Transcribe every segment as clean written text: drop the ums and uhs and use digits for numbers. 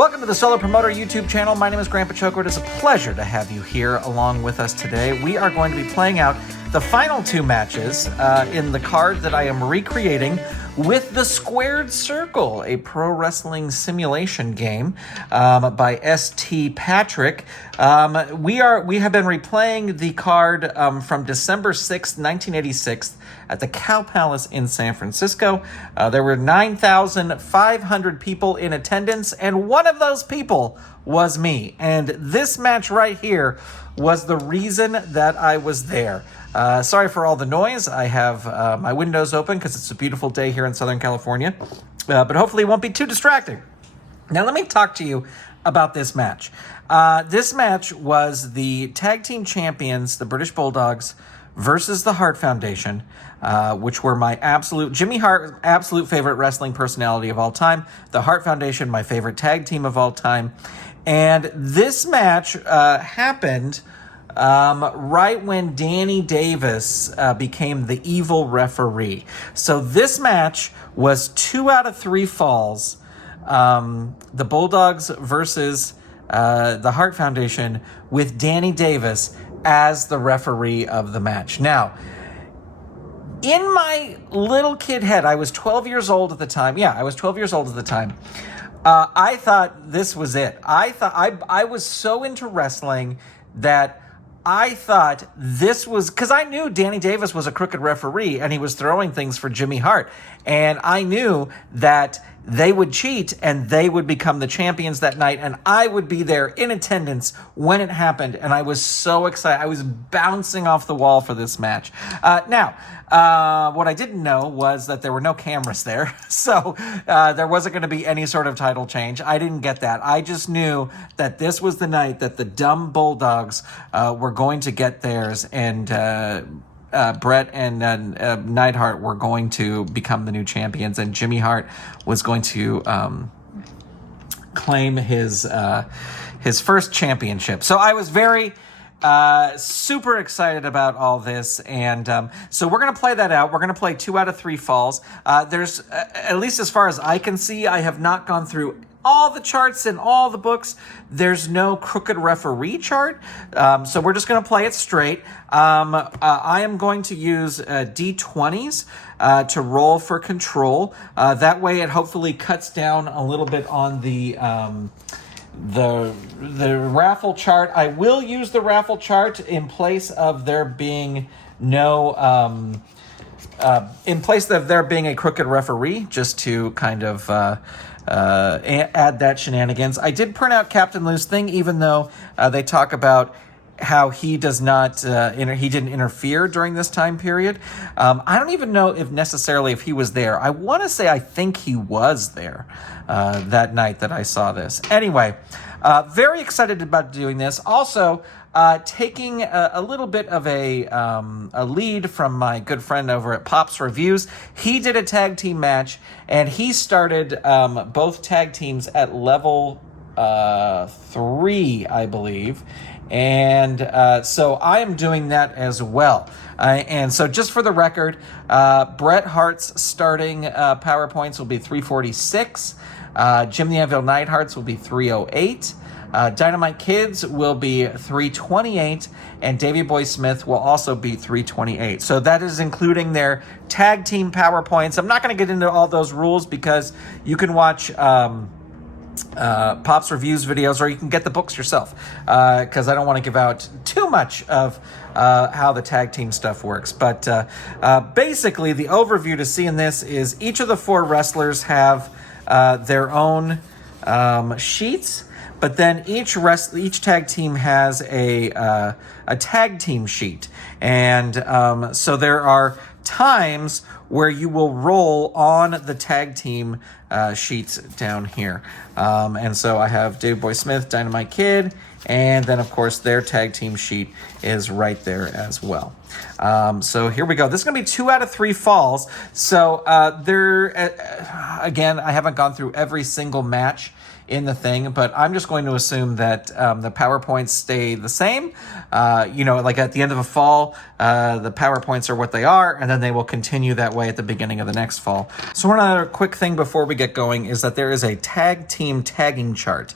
Welcome to the Solo Promoter YouTube channel. My name is Grandpa Choco. It is a pleasure to have you here along with us today. We are going to be playing out the final two matches in the card that I am recreating with the Squared Circle, a pro wrestling simulation game by ST Patrick. We have been replaying the card from December 6th, 1986 at the Cow Palace in San Francisco. There were 9,500 people in attendance, and one of those people was me. And this match right here was the reason that I was there. Sorry for all the noise. I have my windows open because it's a beautiful day here in Southern California, but hopefully it won't be too distracting. Now let me talk to you about this match. This match was the tag team champions, the British Bulldogs, versus the Hart Foundation, which were my Jimmy Hart, absolute favorite wrestling personality of all time. The Hart Foundation, my favorite tag team of all time. And this match happened right when Danny Davis became the evil referee. So this match was 2 out of 3 falls. The Bulldogs versus the Hart Foundation with Danny Davis as the referee of the match. Now, in my little kid head, I was 12 years old at the time. Yeah, I was 12 years old at the time. I thought this was it. I was so into wrestling that I thought this was, because I knew Danny Davis was a crooked referee and he was throwing things for Jimmy Hart. And I knew that they would cheat and they would become the champions that night. And I would be there in attendance when it happened. And I was so excited. I was bouncing off the wall for this match. Now, what I didn't know was that there were no cameras there. So there wasn't going to be any sort of title change. I didn't get that. I just knew that this was the night that the dumb Bulldogs were going to get theirs, and Brett and Neidhart were going to become the new champions, and Jimmy Hart was going to claim his first championship. So I was very super excited about all this, and so we're going to play that out. We're going to play 2 out of 3 falls. There's, at least as far as I can see, I have not gone through all the charts in all the books. There's no crooked referee chart, so we're just going to play it straight. I am going to use D20s to roll for control. That way it hopefully cuts down a little bit on the raffle chart. I will use the raffle chart in place of there being no in place of there being a crooked referee, just to kind of add that shenanigans. I did print out Captain Lou's thing, even though they talk about how he does not he didn't interfere during this time period. I don't even know if necessarily if he was there. I want to say I think he was there that night that I saw this. Anyway, very excited about doing this. Also, taking a little bit of a lead from my good friend over at Pop's Reviews. He did a tag team match, and he started both tag teams at level 3, I believe. And so I am doing that as well. And so just for the record, Bret Hart's starting PowerPoints will be 346. Jim the Anvil Neidhart's will be 308. Dynamite Kid's will be 328, and Davey Boy Smith will also be 328. So that is including their tag team PowerPoints. I'm not going to get into all those rules because you can watch Pop's Reviews videos, or you can get the books yourself, because I don't want to give out too much of how the tag team stuff works. But basically, the overview to see in this is each of the 4 wrestlers have their own sheets. But then each tag team has a tag team sheet, and so there are times where you will roll on the tag team sheets down here, and so I have Dave Boy Smith, Dynamite Kid, and then of course their tag team sheet is right there as well. So here we go. This is going to be 2 out of 3 falls. So again, I haven't gone through every single match in the thing, but I'm just going to assume that the PowerPoints stay the same. You know, like at the end of a fall, the PowerPoints are what they are, and then they will continue that way at the beginning of the next fall. So one other quick thing before we get going is that there is a tag team tagging chart.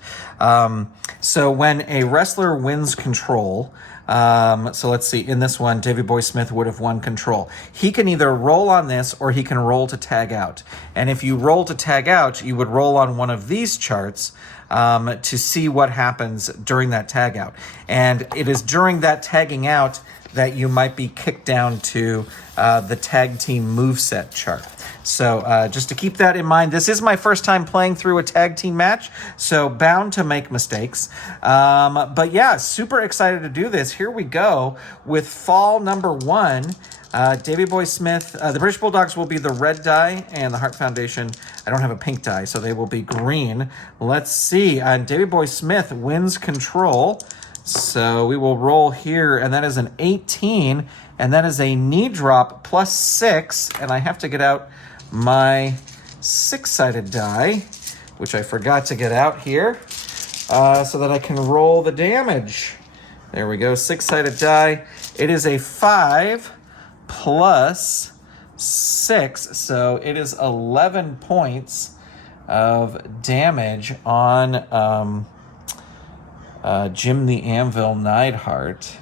So when a wrestler wins control, so let's see, in this one, Davey Boy Smith would have won control. He can either roll on this or he can roll to tag out. And if you roll to tag out, you would roll on one of these charts to see what happens during that tag out. And it is during that tagging out that you might be kicked down to the tag team moveset chart. So just to keep that in mind, this is my first time playing through a tag team match, so bound to make mistakes. But yeah, super excited to do this. Here we go with fall number 1. Davey Boy Smith, the British Bulldogs will be the red die, and the Hart Foundation, I don't have a pink die, so they will be green. Let's see, Davey Boy Smith wins control. So we will roll here, and that is an 18, and that is a knee drop plus 6, and I have to get out my 6-sided die, which I forgot to get out here, so that I can roll the damage. There we go, 6-sided die. It is a 5 plus 6, so it is 11 points of damage on Jim the Anvil Neidhart.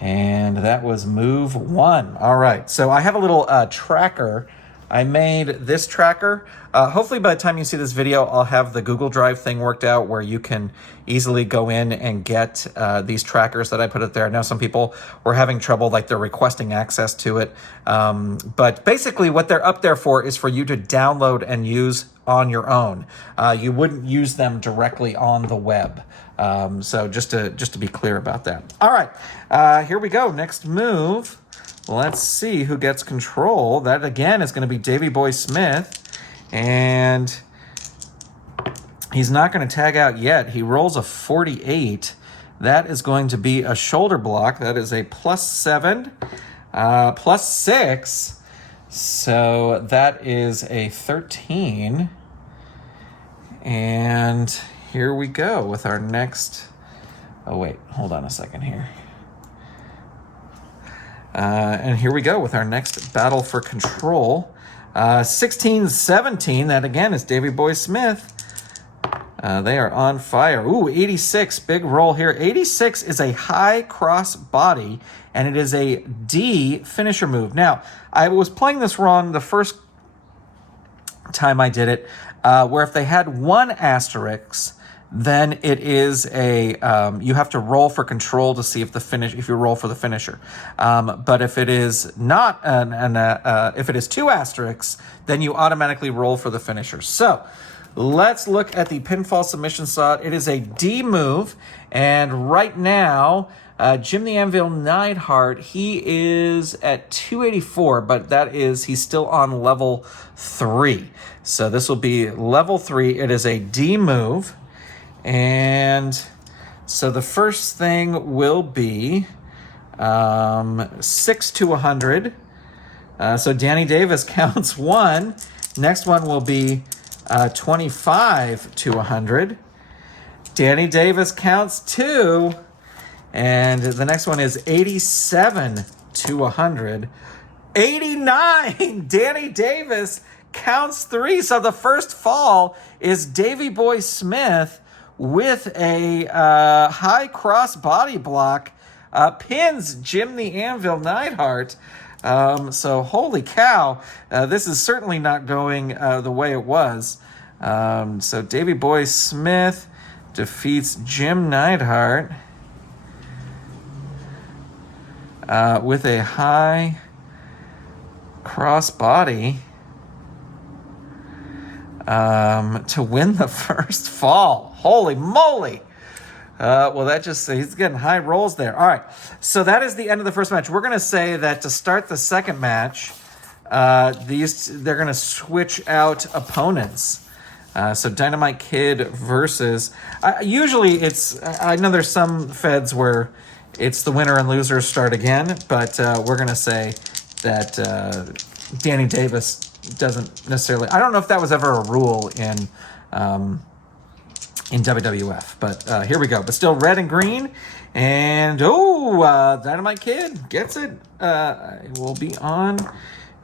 And that was move 1. All right, so I have a little tracker. I made this tracker. Hopefully by the time you see this video, I'll have the Google Drive thing worked out where you can easily go in and get these trackers that I put up there. I know some people were having trouble, like they're requesting access to it. But basically what they're up there for is for you to download and use on your own. You wouldn't use them directly on the web. So just to be clear about that. All right, here we go. Next move. Let's see who gets control. That again is going to be Davey Boy Smith, and he's not going to tag out yet. He rolls a 48. That is going to be a shoulder block. That is a plus 7, plus 6. So that is a 13. And here we go with our next... Oh, wait. Hold on a second here. And here we go with our next battle for control. 16-17. That, again, is Davey Boy Smith. They are on fire. Ooh, 86. Big roll here. 86 is a high cross body, and it is a D finisher move. Now, I was playing this wrong the first time I did it, where if they had 1 asterisk, then it is a you have to roll for control to see if if you roll for the finisher. But if it is not if it is 2 asterisks, then you automatically roll for the finisher. So let's look at the pinfall submission slot. It is a D move, and right now Jim the Anvil Neidhart, he is at 284, but he's still on level 3. So this will be level 3. It is a D move. And so the first thing will be 6 to 100. So Danny Davis counts 1. Next one will be 25 to 100. Danny Davis counts 2. And the next one is 87 to 100. 89! Danny Davis counts 3. So the first fall is Davey Boy Smith with a high cross body block, pins Jim the Anvil Neidhart. So holy cow, this is certainly not going the way it was. So Davey Boy Smith defeats Jim Neidhart with a high cross body to win the first fall. Holy moly. Well, he's getting high rolls there. All right, so that is the end of the first match. We're going to say that to start the second match, they're going to switch out opponents. So Dynamite Kid versus... usually I know there's some feds where it's the winner and losers start again, but we're going to say that Danny Davis doesn't necessarily... I don't know if that was ever a rule in in WWF. But here we go. But still red and green. And, Dynamite Kid gets it. Will be on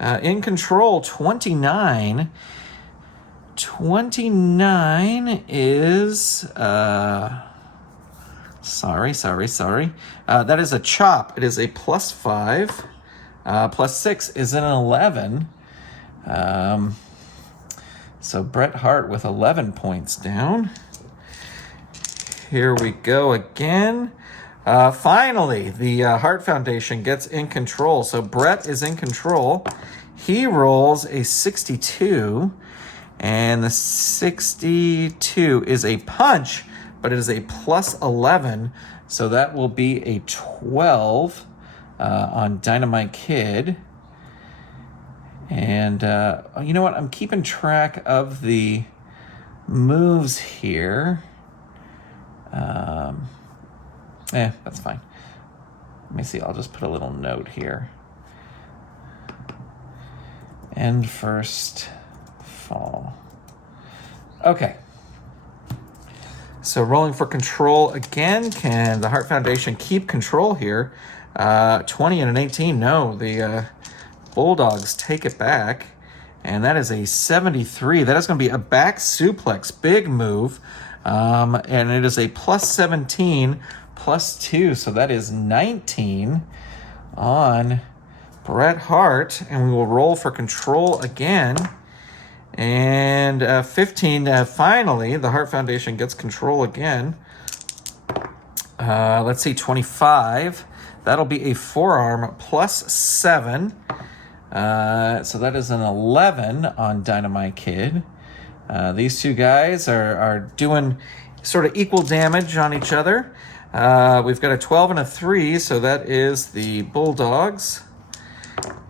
in control. 29. 29 is... Sorry. That is a chop. It is a +5. +6 is an 11. So Bret Hart with 11 points down. Here we go again. Finally, the Hart Foundation gets in control. So Bret is in control. He rolls a 62. And the 62 is a punch, but it is a +11. So that will be a 12 on Dynamite Kid. And you know what? I'm keeping track of the moves here. That's fine. Let me see. I'll just put a little note here. End first, fall. Okay. So rolling for control again. Can the Hart Foundation keep control here? 20 and an 18. No, the Bulldogs take it back. And that is a 73. That is going to be a back suplex. Big move. And it is a +17, +2. So that is 19 on Bret Hart. And we will roll for control again. And 15, finally, the Hart Foundation gets control again. Let's see, 25. That'll be a forearm +7. So that is an 11 on Dynamite Kid. These two guys are doing sort of equal damage on each other. We've got a 12 and a 3, so that is the Bulldogs.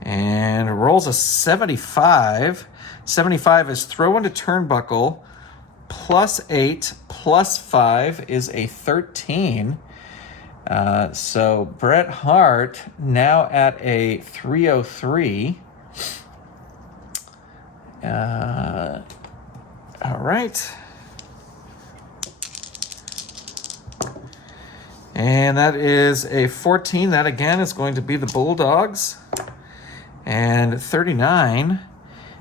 And rolls a 75. 75 is throw into turnbuckle, +8, +5 is a 13. So Bret Hart now at a 303. All right. And that is a 14. That again is going to be the Bulldogs. And 39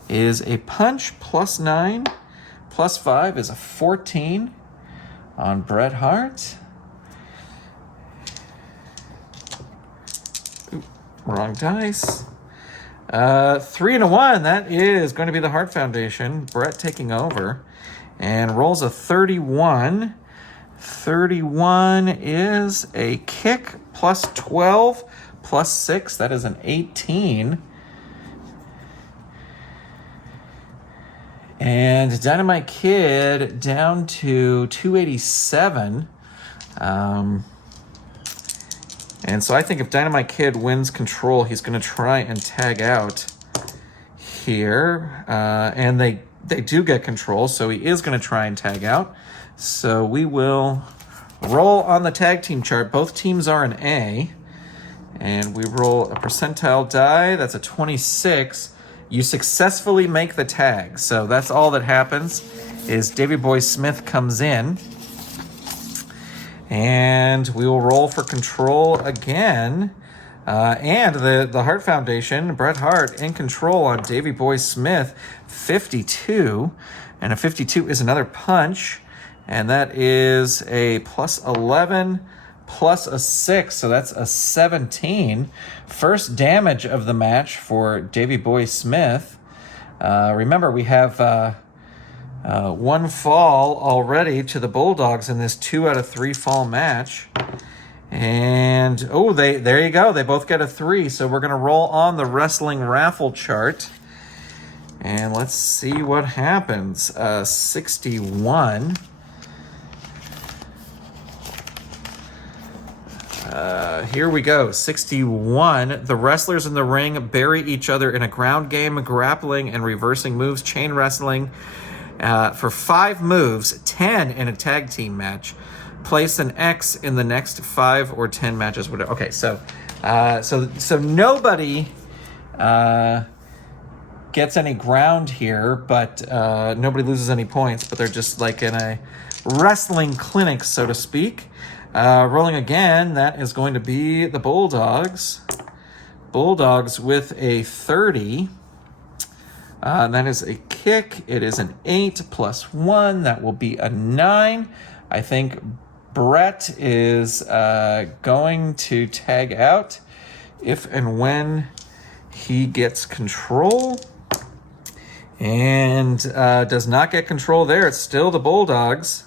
is a punch, +9, +5 is a 14 on Bret Hart. Ooh, wrong dice. 3 and a 1, that is going to be the Hart Foundation. Bret taking over and rolls a 31. 31 is a kick, +12, +6, that is an 18. And Dynamite Kid down to 287. And so I think if Dynamite Kid wins control, he's going to try and tag out here. And they do get control, so he is going to try and tag out. So we will roll on the tag team chart. Both teams are an A. And we roll a percentile die. That's a 26. You successfully make the tag. So that's all that happens is Davey Boy Smith comes in. And we will roll for control again. And the Hart Foundation, Bret Hart in control on Davey Boy Smith, 52. And a 52 is another punch. And that is a +11 plus a 6. So that's a 17. First damage of the match for Davey Boy Smith. Remember, we have one fall already to the Bulldogs in this 2 out of 3 fall match. And, there you go. They both get a 3. So we're going to roll on the wrestling raffle chart. And let's see what happens. 61. Here we go. 61. The wrestlers in the ring bury each other in a ground game, grappling and reversing moves, chain wrestling for 5 moves, 10 in a tag team match. Place an X in the next 5 or 10 matches. Whatever. Okay, so nobody gets any ground here, but nobody loses any points. But they're just like in a wrestling clinic, so to speak. Rolling again, that is going to be the Bulldogs. Bulldogs with a 30. That is a kick. It is an 8 plus 1. That will be a 9. I think Brett is going to tag out if and when he gets control. And does not get control there. It's still the Bulldogs.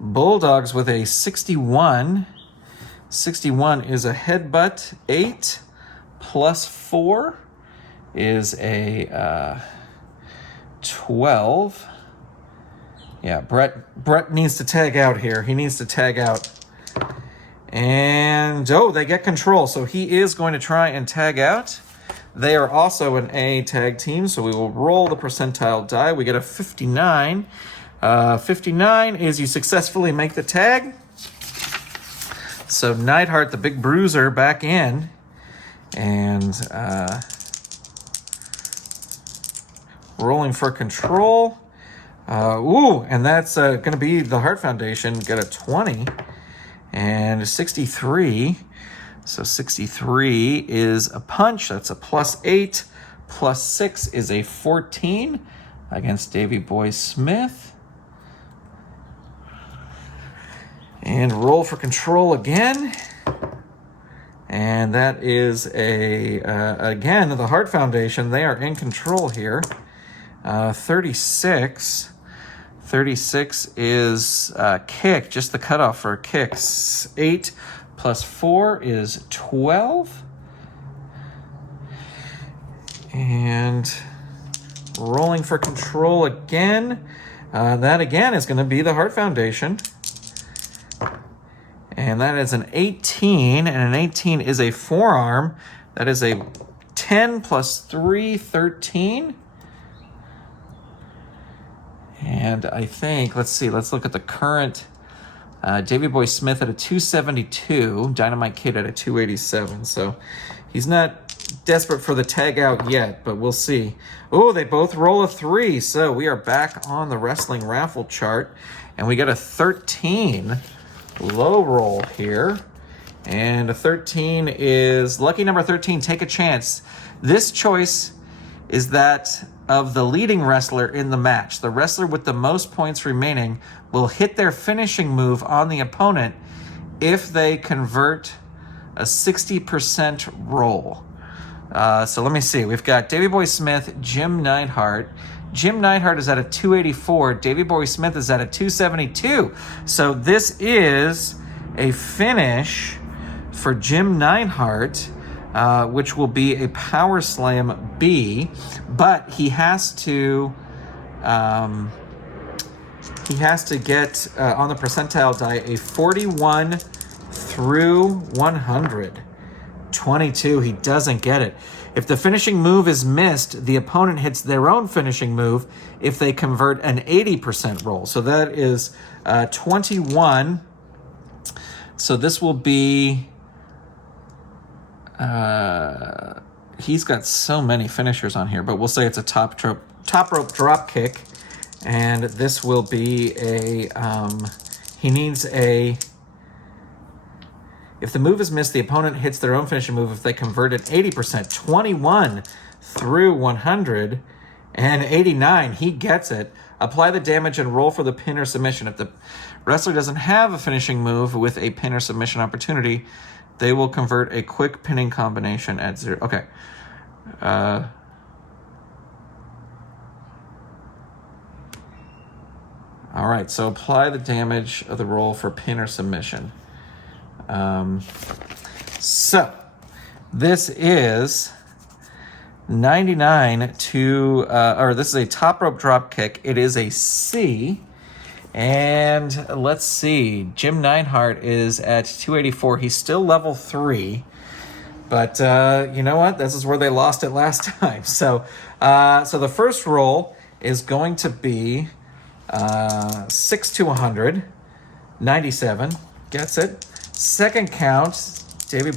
Bulldogs with a 61. 61 is a headbutt. 8 plus 4 is a 12. Yeah, Brett needs to tag out here. He needs to tag out. And, they get control. So he is going to try and tag out. They are also an A tag team, so we will roll the percentile die. We get a 59. 59 is you successfully make the tag. So Neidhart, the big bruiser, back in. And rolling for control. And that's going to be the Hart Foundation. Get a 20. And 63. So 63 is a punch. That's a plus 8. Plus 6 is a 14 against Davey Boy Smith. And roll for control again. And that is again, the Hart Foundation. They are in control here. 36. 36 is kick, just the cutoff for kicks. 8 plus 4 is 12. And rolling for control again. That again is going to be the Hart Foundation. And that is an 18. And an 18 is a forearm. That is a 10 plus 3, 13. And I think, let's look at the current. Davey Boy Smith at a 272, Dynamite Kid at a 287. So he's not desperate for the tag out yet, but we'll see. Oh, they both roll a 3. So we are back on the wrestling raffle chart. And we got a 13 low roll here. And a 13 is lucky number 13. Take a chance. This choice is that of the leading wrestler in the match. The wrestler with the most points remaining will hit their finishing move on the opponent if they convert a 60% roll. So let me see. We've got Davey Boy Smith, Jim Neidhart. Jim Neidhart is at a 284. Davey Boy Smith is at a 272. So this is a finish for Jim Neidhart, which will be a Power Slam B, but he has to get on the percentile die a 41 through 100. 22, he doesn't get it. If the finishing move is missed, the opponent hits their own finishing move if they convert an 80% roll. So that is 21. So this will be... he's got so many finishers on here, but we'll say it's a top rope drop kick. And this will be a... he needs a... If the move is missed, the opponent hits their own finishing move if they convert it 80%. 21 through 100 and 89. He gets it. Apply the damage and roll for the pin or submission. If the wrestler doesn't have a finishing move with a pin or submission opportunity, they will convert a quick pinning combination at 0. Okay. All right, so apply the damage of the roll for pin or submission. So this is 99 to, or this is a top rope drop kick. It is a C. And let's see, Jim Neidhart is at 284. He's still level 3. But you know what? This is where they lost it last time. So the first roll is going to be 6 to 100. 97. Gets it. Second count, Danny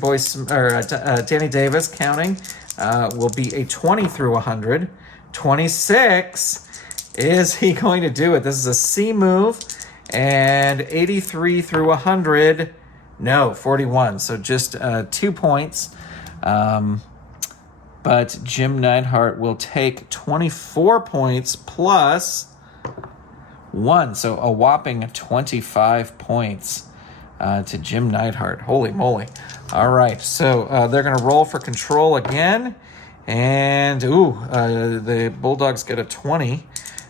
Davis counting, will be a 20 through 100. 26. Is he going to do it? This is a C move, And 83 through 100, no, 41. So just 2 points. But Jim Neidhart will take 24 points plus 1. So a whopping 25 points to Jim Neidhart. Holy moly. All right, so they're going to roll for control again. And, the Bulldogs get a 20.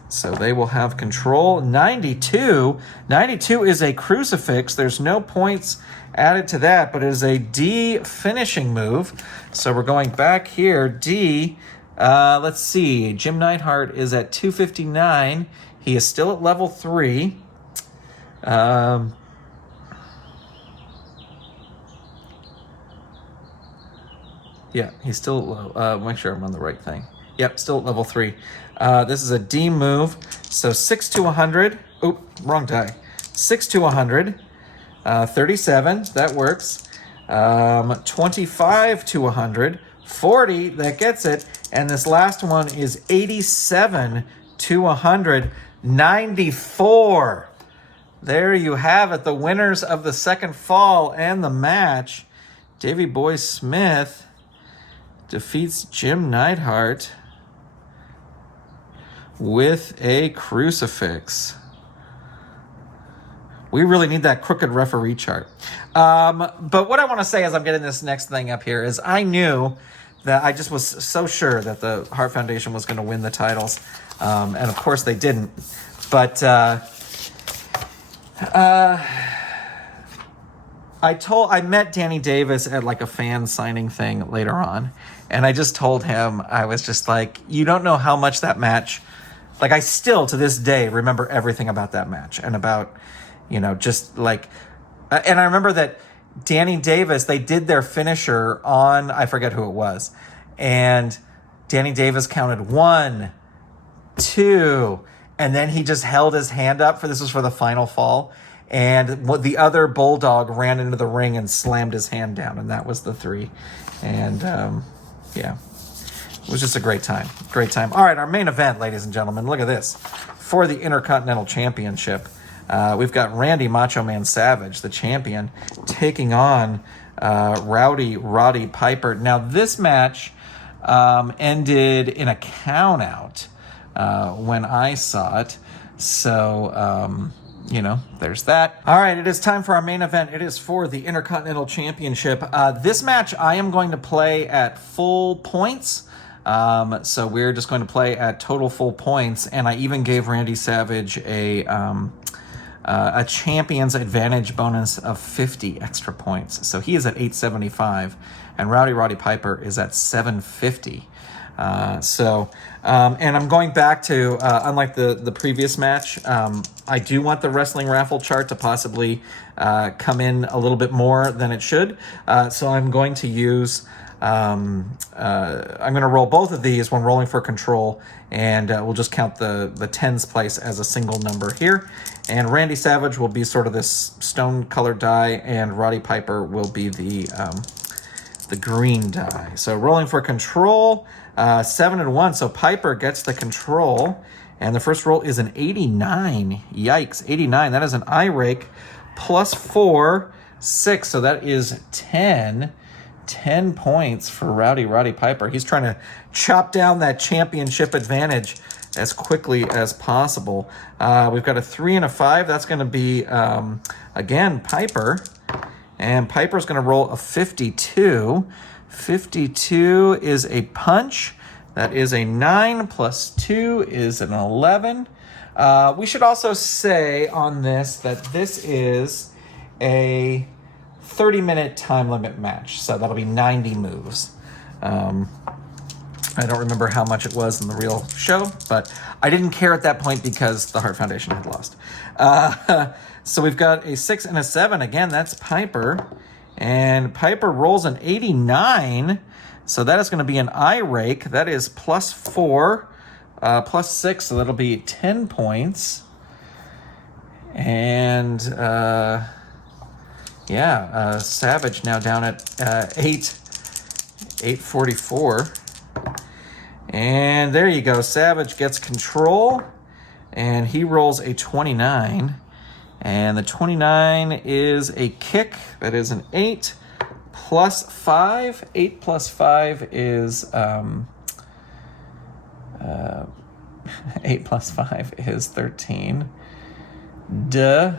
So they will have control. 92. 92 is a crucifix. There's no points added to that, but it is a D finishing move. So we're going back here. D, let's see. Jim Neidhart is at 259. He is still at level 3. Yeah, he's still, make sure I'm on the right thing. Yep, still at level 3. This is a D move. So 6 to 100. Oop, wrong die. 6 to 100. 37, that works. 25 to 100. 40, that gets it. And this last one is 87 to 100. 94. There you have it. The winners of the second fall and the match. Davey Boy Smith defeats Jim Neidhart with a crucifix. We really need that crooked referee chart. But what I want to say as I'm getting this next thing up here is I knew that I just was so sure that the Hart Foundation was going to win the titles. And of course they didn't. But I met Danny Davis at like a fan signing thing later on. And I just told him, I was just like, you don't know how much that match, like I still to this day remember everything about that match and about, just like, and I remember that Danny Davis, they did their finisher on, I forget who it was. And Danny Davis counted 1, 2, and then he just held his hand up this was for the final fall. And the other Bulldog ran into the ring and slammed his hand down, and that was the 3. And yeah, it was just a great time. Great time. All right, our main event, ladies and gentlemen. Look at this. For the Intercontinental Championship, we've got Randy Macho Man Savage, the champion, taking on Roddy Piper. Now, this match ended in a count-out when I saw it. So, there's that. All right, it is time for our main event. It is for the Intercontinental Championship. This match I am going to play at full points. So we're just going to play at total full points. And I even gave Randy Savage a champion's advantage bonus of 50 extra points. So he is at 875, and Roddy Piper is at 750. And I'm going back to, unlike the previous match, I do want the wrestling raffle chart to possibly come in a little bit more than it should. So I'm going to use, I'm going to roll both of these when rolling for control, and we'll just count the tens place as a single number here. And Randy Savage will be sort of this stone-colored die, and Roddy Piper will be the green die. So rolling for control, 7 and 1. So Piper gets the control, and the first roll is an 89. Yikes, 89. That is an eye rake plus 4, 6. So that is 10. 10 points for Roddy Piper. He's trying to chop down that championship advantage as quickly as possible. We've got a 3 and a 5. That's going to be, again, Piper. And Piper's going to roll a 52. 52 is a punch. That is a 9 plus 2 is an 11. We should also say on this that this is a 30-minute time limit match. So that'll be 90 moves. I don't remember how much it was in the real show, but I didn't care at that point because the Hart Foundation had lost. So we've got a 6 and a 7. Again, that's Piper. And Piper rolls an 89. So that is going to be an eye rake. That is plus 4, plus 6. So that'll be 10 points. And Savage now down at 844. And there you go. Savage gets control, and he rolls a 29. And the 29 is a kick. That is an 8 plus 5. 8 plus 5 is 8 plus 5 is 13. Duh.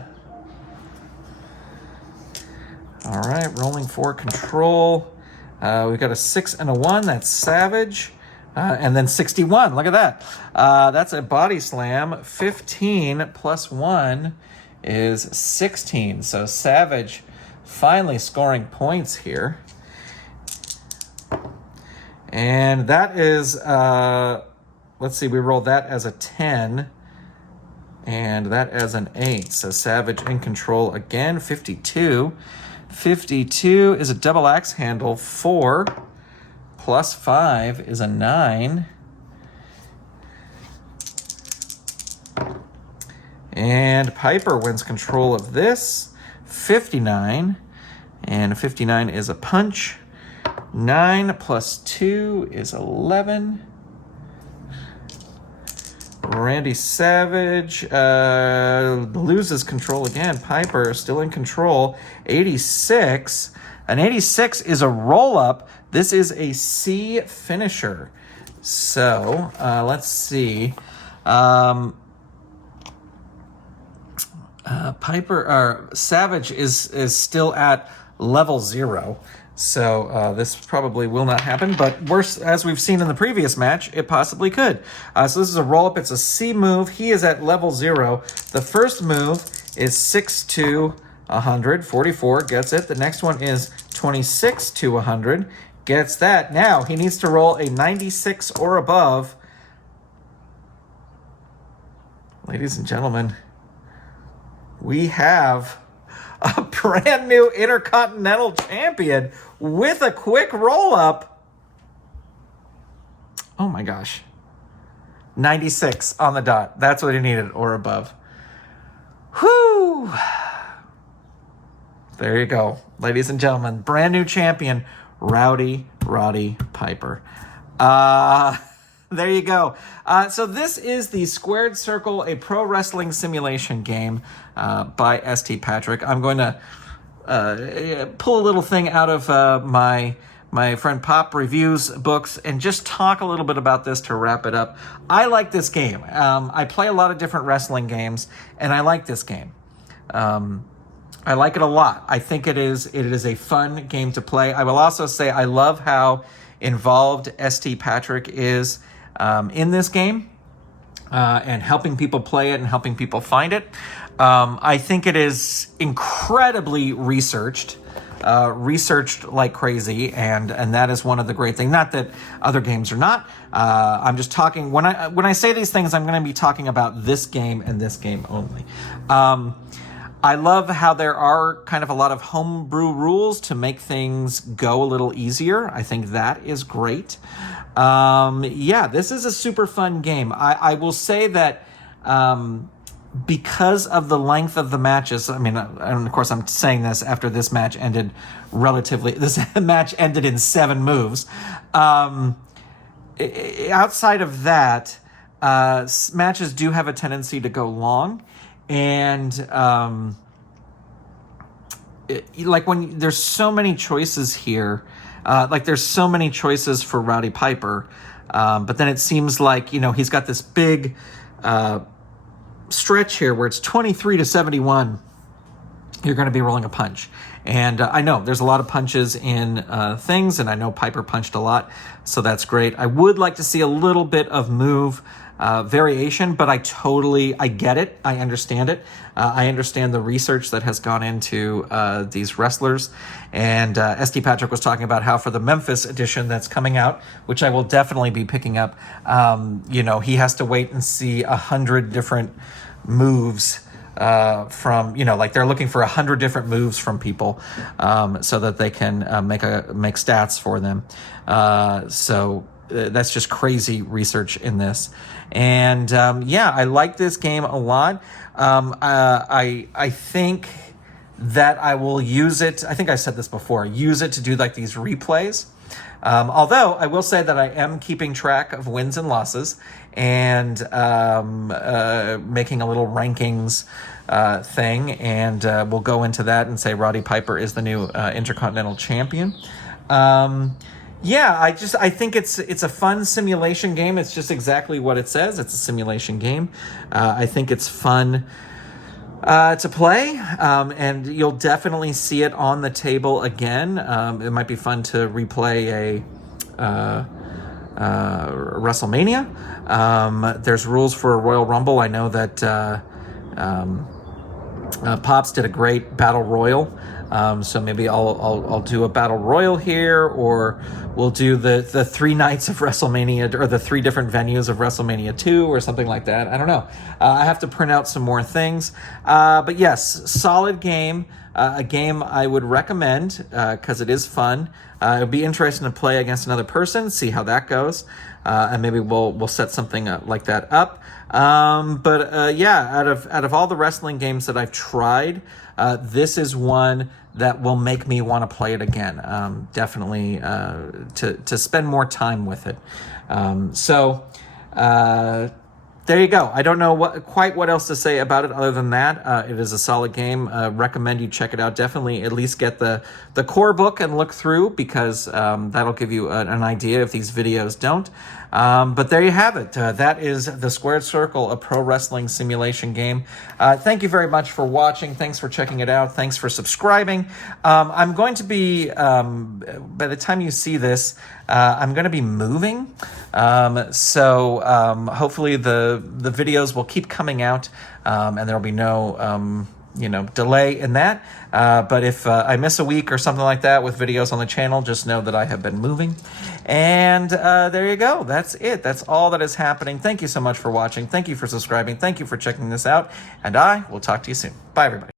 All right, rolling for control. We've got a 6 and a 1. That's Savage. And then 61. Look at that. That's a body slam. 15 plus 1 is 16. So Savage finally scoring points here. And that is, let's see, we rolled that as a 10 and that as an 8. So Savage in control again. 52. 52 is a double axe handle. 4 plus 5 is a 9. And Piper wins control of this. 59. And 59 is a punch. 9 plus 2 is 11. Randy Savage loses control again. Piper still in control. 86. An 86 is a roll-up. This is a C finisher. So, let's see. Savage is still at level 0. So this probably will not happen, but worse, as we've seen in the previous match, it possibly could. So this is a roll-up. It's a C move. He is at level 0. The first move is 6 to 100. 44 gets it. The next one is 26 to 100. Gets that. Now he needs to roll a 96 or above. Ladies and gentlemen, we have a brand new Intercontinental champion with a quick roll-up. Oh my gosh. 96 on the dot. That's what he needed, or above. Whew. There you go. Ladies and gentlemen, brand new champion, Roddy Piper. There you go. So this is the Squared Circle, a pro wrestling simulation game by ST Patrick. I'm going to pull a little thing out of my friend Pop Reviews books and just talk a little bit about this to wrap it up. I like this game. I play a lot of different wrestling games, and I like this game. I like it a lot. I think it is a fun game to play. I will also say I love how involved ST Patrick is in this game and helping people play it and helping people find it. I think it is incredibly researched like crazy, and that is one of the great things. Not that other games are not. I'm just talking, when I say these things, I'm going to be talking about this game and this game only. I love how there are kind of a lot of homebrew rules to make things go a little easier. I think that is great. Yeah, this is a super fun game. I will say that because of the length of the matches, I mean, and of course I'm saying this after this match ended this match ended in 7 moves. Outside of that, matches do have a tendency to go long. And like when there's so many choices here, like there's so many choices for Roddy Piper, but then it seems like, he's got this big stretch here where it's 23 to 71. You're going to be rolling a punch. And I know there's a lot of punches in things, and I know Piper punched a lot, so that's great. I would like to see a little bit of move variation, but I get it. I understand it. I understand the research that has gone into these wrestlers. And ST Patrick was talking about how for the Memphis edition that's coming out, which I will definitely be picking up, he has to wait and see 100 different moves from, like they're looking for 100 different moves from people so that they can make stats for them. So that's just crazy research in this. And I like this game a lot. I think that I will use it. I think I said this before, use it to do like these replays. Although I will say that I am keeping track of wins and losses and making a little rankings thing, and we'll go into that and say Roddy Piper is the new Intercontinental Champion. Yeah, I think it's a fun simulation game. It's just exactly what it says. It's a simulation game. I think it's fun to play, and you'll definitely see it on the table again. It might be fun to replay a WrestleMania. There's rules for a Royal Rumble. I know that Pops did a great Battle Royal. So maybe I'll do a Battle Royal here, or we'll do the 3 nights of WrestleMania, or the 3 different venues of WrestleMania 2, or something like that. I don't know. I have to print out some more things. But yes, solid game. A game I would recommend because it is fun. It would be interesting to play against another person, see how that goes, and maybe we'll set something like that up. Yeah, out of all the wrestling games that I've tried, this is one that will make me want to play it again. Definitely to spend more time with it. There you go. I don't know what else to say about it other than that. It is a solid game. Recommend you check it out. Definitely at least get the core book and look through, because that'll give you an idea if these videos don't. But there you have it. That is the Squared Circle, a pro wrestling simulation game. Thank you very much for watching. Thanks for checking it out. Thanks for subscribing. I'm going to be, by the time you see this, I'm going to be moving. Hopefully the videos will keep coming out, and there'll be no delay in that. But if I miss a week or something like that with videos on the channel, just know that I have been moving. And there you go. That's it. That's all that is happening. Thank you so much for watching. Thank you for subscribing. Thank you for checking this out. And I will talk to you soon. Bye, everybody.